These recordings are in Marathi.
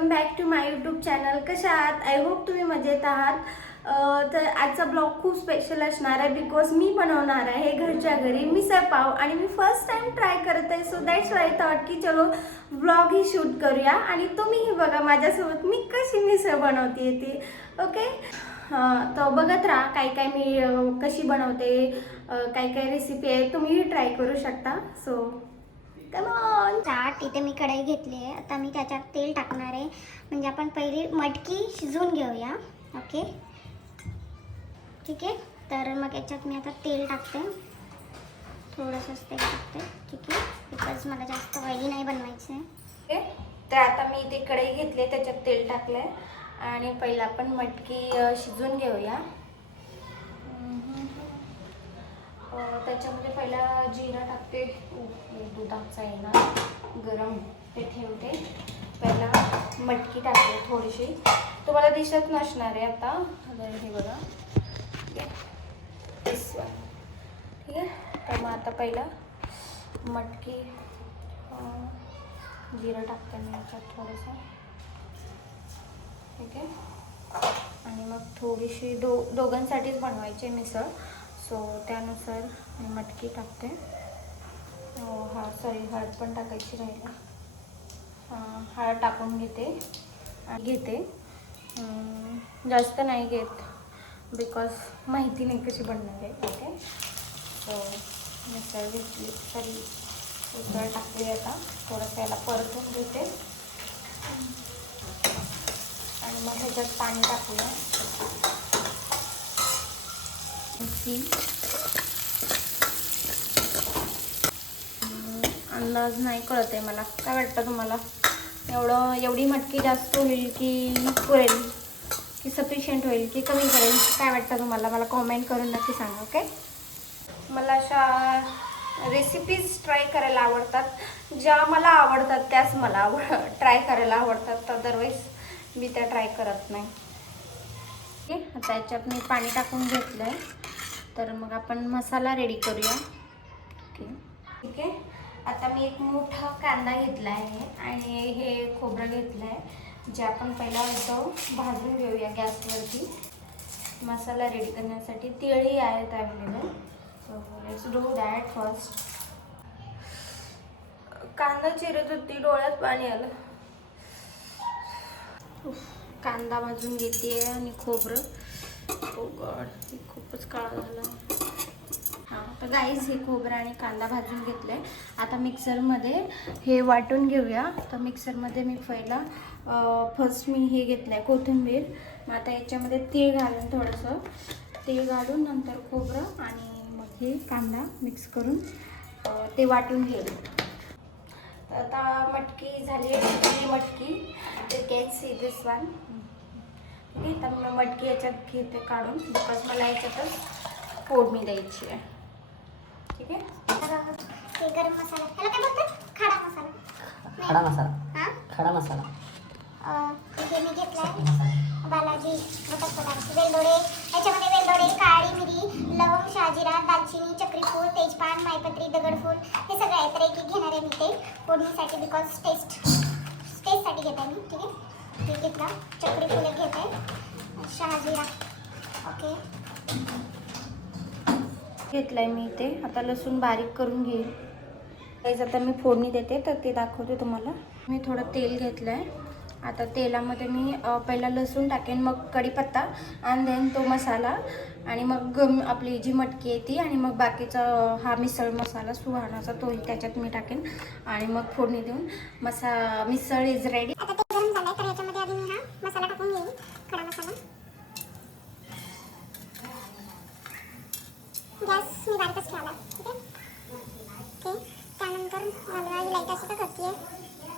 Welcome back to my YouTube channel. कशा आहात? आय होप तुम्ही मजेत आहात. तर आजचा ब्लॉग खूप स्पेशल असणार आहे बिकॉज मी बनवणार आहे घरच्या घरी मिसळ पाव आणि मी फर्स्ट टाइम ट्राय करत आहे. सो दॅट्स वाय थॉट की चलो ब्लॉग ही शूट करूया आणि तुम्हीही बघा माझ्यासोबत मी कशी मिसळ बनवते ती. ओके, तर बघत राहा काय काय मी कशी बनवते, काय काय रेसिपी आहे तुम्हीही ट्राय करू शकता. So come on. स्टार्ट. इथे मी कढई घेतली आहे. आता मी त्याच्यात तेल टाकणार आहे. म्हणजे आपण पहिली मटकी शिजवून घेऊया. ओके, ठीक आहे. तर मग याच्यात मी आता तेल टाकते, थोडंसंच तेल टाकते, ठीक आहे, बिकॉज मला जास्त ऑइली नाही बनवायचं आहे. ओके, तर आता मी इथे कढई घेतली, त्याच्यात तेल टाकलंय आणि पहिला आपण मटकी शिजवून घेऊया. त्याच्यामध्ये पहिला जिरा टाकते. दुधाचा आहे ना गरम, ते ठेवते. पहिला मटकी टाकते थोडीशी, तुम्हाला दिसत नसणार आहे आता. हे बघा, ठीक आहे. तर मग आता पहिला मटकी जिरं टाकते मी याच्यात थोडंसं, ठीक आहे. आणि मग थोडीशी दोघांसाठीच बनवायची मिसळ, सो त्यानुसार मी मटकी टाकते. हळद पण टाकायची राहिली. हळद टाकून घेते जास्त नाही घेत बिकॉज माहिती नाही कशी बनणार आहे. ओके, सो मिसळ घेतली, मिसळ टाकली. आता थोडंसं याला परतून घेते आणि मग ह्याच्यात पाणी टाकूया. अंदाज नाही कळत आहे मला, काय वाटतं तुम्हाला? एवढी मटकी जास्त होईल की पुरेल, की सफिशियंट होईल की कमी पडेल? काय वाटतं तुम्हाला? मला कॉमेंट करून नक्की सांगा. ओके, मला अशा रेसिपीज ट्राय करायला आवडतात. ज्या मला आवडतात त्याच मला ट्राय करायला आवडतात, अदरवाईज मी त्या ट्राय करत नाही. ओके, आता याच्यात मी पाणी टाकून घेतलं आहे. तर मग आपण मसाला रेडी करूया. ओके, ठीक आहे. आता मी एक मोठा कांदा घेतला आहे आणि हे खोबरं घेतलं आहे, जे आपण पहिला भाजून घेऊया गॅसवरती. मसाला रेडी करण्यासाठी तिळही आहेत available, so let's do that first. कांदा चिरत होती, डोळ्यात पाणी आलं. कांदा भाजून घेते आणि खोबरं, ओ गॉड, हे खूपच काळा झाला. तर गाईज, हे खोबरं आणि कांदा भाजून घेतले. आता मिक्सरमध्ये हे वाटून घेऊया. तर मिक्सरमध्ये मी फर्स्ट मी हे घेतलं आहे कोथिंबीर. मग आता याच्यामध्ये तीळ घालून, थोडंसं तीळ घालून नंतर खोबरं आणि मग हे कांदा मिक्स करून ते वाटून घेऊ. तर आता मटकी झाली आहे, मटकी. You can see this one. ठीक आहे, तर मी मटकी याच्यात घेते काढून, बिकॉज मला याच्यातच फोडणी द्यायची आहे. ठीक आहे. हे गरम मसाला, ह्याला काय बोलतात? खडा मसाला. खडा मसाला. हे मी घेतलाय बालाजी घटक पदार्थ, वेलदोडे. याच्यामध्ये वेलदोडे, काळी मिरी, लवंग, शहाजिरा, दालचिनी, चक्रीफूल, तेजपान, मायपत्री, दगडफूल, हे सगळं आहे. तर एक घेणार आहे मी ते फोडणीसाठी, बिकॉज टेस्टसाठी घेत आहे मी. ठीक आहे, हे घेतला. चक्रीफूल एक घेत आहे, शहाजिरा. ओके, घेतलंय मी इथे. आता लसूण बारीक करून घेईल. काहीच आता मी फोडणी देते, तर ते दाखवते तुम्हाला. मी थोडं तेल घेतलंय. आता तेलामध्ये मी पहिला लसूण टाकेन, मग कढीपत्ता आणि देन तो मसाला, आणि मग आपली जी मटकी आहे ती, आणि मग बाकीचा हा मिसळ मसाला सुहाणाचा तोही त्याच्यात मी टाकेन आणि मग फोडणी देऊन मिसळ इज रेडी. आता ते गरम झालंय, तर याच्यामध्ये आधी मी हा मसाला टाकून घेईन, खडा मसाला. गॅस मी बारीकच ठेवला. ठीक आहे. ओके, त्यानंतर हलवाई लाईट अशी का करते.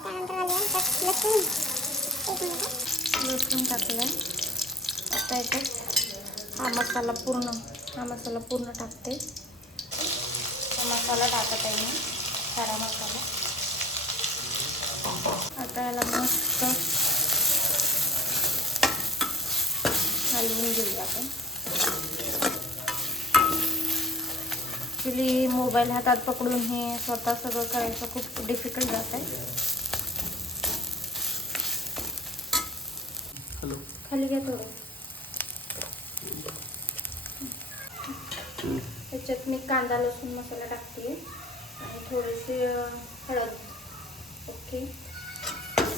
त्यानंतर हलवा लसूण, एक मिनिट, लसूण टाकलं. आता याच्यात हा मसाला पूर्ण टाकते. मसाला टाकत आहे मी, खडा मसाला. आता याला मस्त हलवून घेऊया आपण. ॲक्च्युली मोबाईल हातात पकडून हे स्वतः सगळं करायचं खूप डिफिकल्ट जात आहे. खाली घ्या थोडं. त्याच्यात मी कांदा लसूण मसाला टाकते आणि थोडीशी हळद. Okay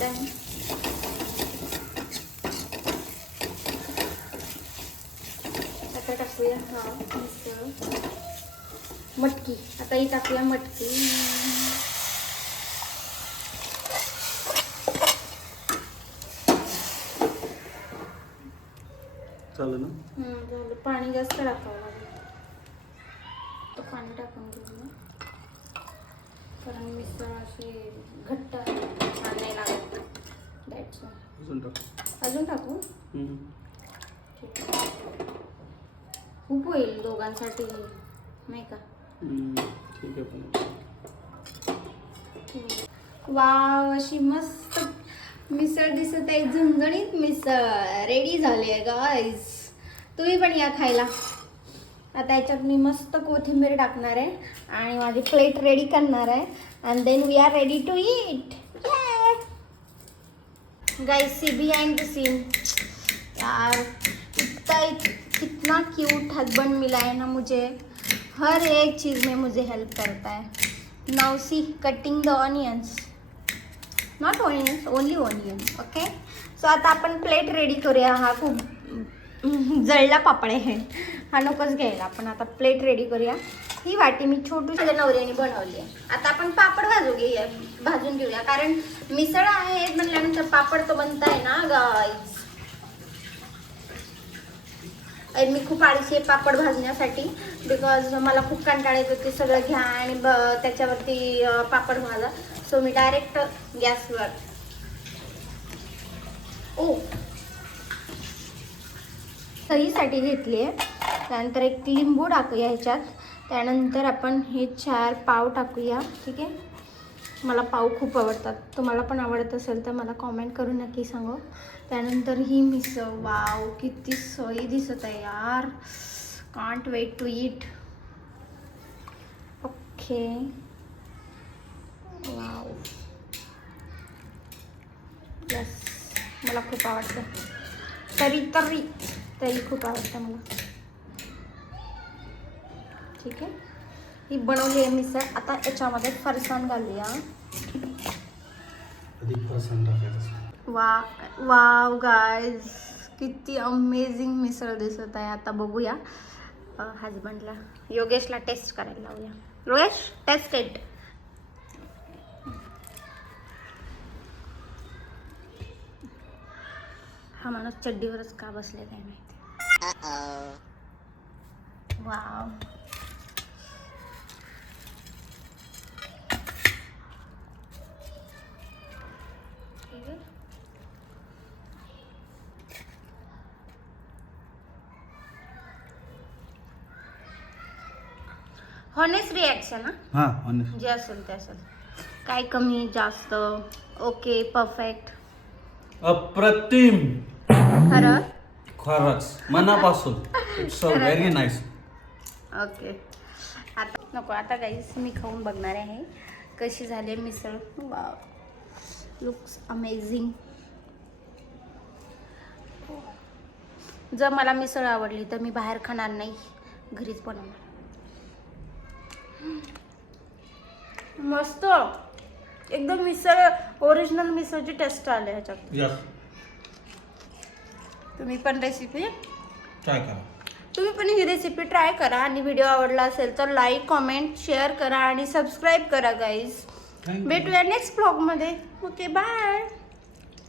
done. आता टाकूया मिसळ मटकी. आता ही टाकूया मटकी. चालेल ना. झालं. पाणी जास्त टाकावं लागेल. तर पाणी टाकून घेऊया कारण मिसळ अशी घट्ट छान नाही लागत. दॅट्स अजून टाक. अजून टाकू. ठीक आहे. खूप होईल दोघांसाठी नाही का. ठीक आहे. वाव अशी मस्त मिसळ दिसत आहे. झणझणीत मिसळ रेडी झाली आहे गाईज. तुम्ही पण या खायला. आता याच्यात मी मस्त कोथिंबीर टाकणार आहे आणि माझी प्लेट रेडी करणार आहे and then we are ready to eat. Guys see behind the scene. यार कितना क्यूट हस्बैंड मिला है ना मुझे. हर एक चीज़ में मुझे हेल्प करता है. Now see cutting the onions. Not onions only onion. Okay so आता आपण प्लेट रेडी करूया. हा खूप जळला पापड आहे. हा नकोच घ्यायला. आपण आता प्लेट रेडी करूया. ही वाटी मी छोटूशा नवऱ्याने बनवली आहे. आता आपण पापड भाजून घेऊया कारण मिसळ आहे म्हणल्यानंतर पापड तो बनता है ना गाईज. मी खूप आळशी आहे पापड भाजण्यासाठी बिकॉज मला खूप कंटाळा येतो ते सगळं घ्या आणि त्याच्यावरती पापड भाजा. सो मी डायरेक्ट गॅसवर दहीसाठी घेतली आहे. त्यानंतर एक लिंबू टाकूया ह्याच्यात. त्यानंतर आपण हे 4 पाव टाकूया. ठीक आहे. मला पाव खूप आवडतात. तुम्हाला पण आवडत असेल तर मला कॉमेंट करून नक्की सांगा. त्यानंतर ही मिसळ वाव किती सही दिसत आहे यार. Can't wait to eat. Okay wow yes मला खूप आवडतं. तरी खूप आवडतं मला. ठीक आहे. ही बनवली आहे मिसळ. आता याच्यामध्ये फरसाण घालूया. वाव गाईज किती अमेझिंग मिसळ दिसत आहे. आता बघूया हजबंडला योगेशला टेस्ट करायला लावूया. Yogesh taste it. हा माणूस चड्डीवरच का बसले काय माहिती. Wow honest reaction. हां हॉनेस्ट जे असेल ते असेल. काय कमी जास्त ओके परफेक्ट अप्रतिम खरं खरंच मनापासून. It's very nice. ओके आता नको. आता गाईस मी खाऊन बघणार आहे कशी झाली मिसळ. Wow looks amazing. जर मला मिसळ आवडली तर मी बाहेर खाणार नाही. घरीच बनवणार. मस्त एकदम मिसळ ओरिजिनल मिसळची टेस्ट आली ह्याच्यात. यस तुम्ही पण रेसिपी ट्राय करा. तुम्ही पण ही रेसिपी ट्राय करा आणि व्हिडिओ आवडला असेल तर लाईक कमेंट शेअर करा आणि सबस्क्राईब करा गाईज. भेटूया नेक्स्ट ब्लॉगमध्ये. Okay bye.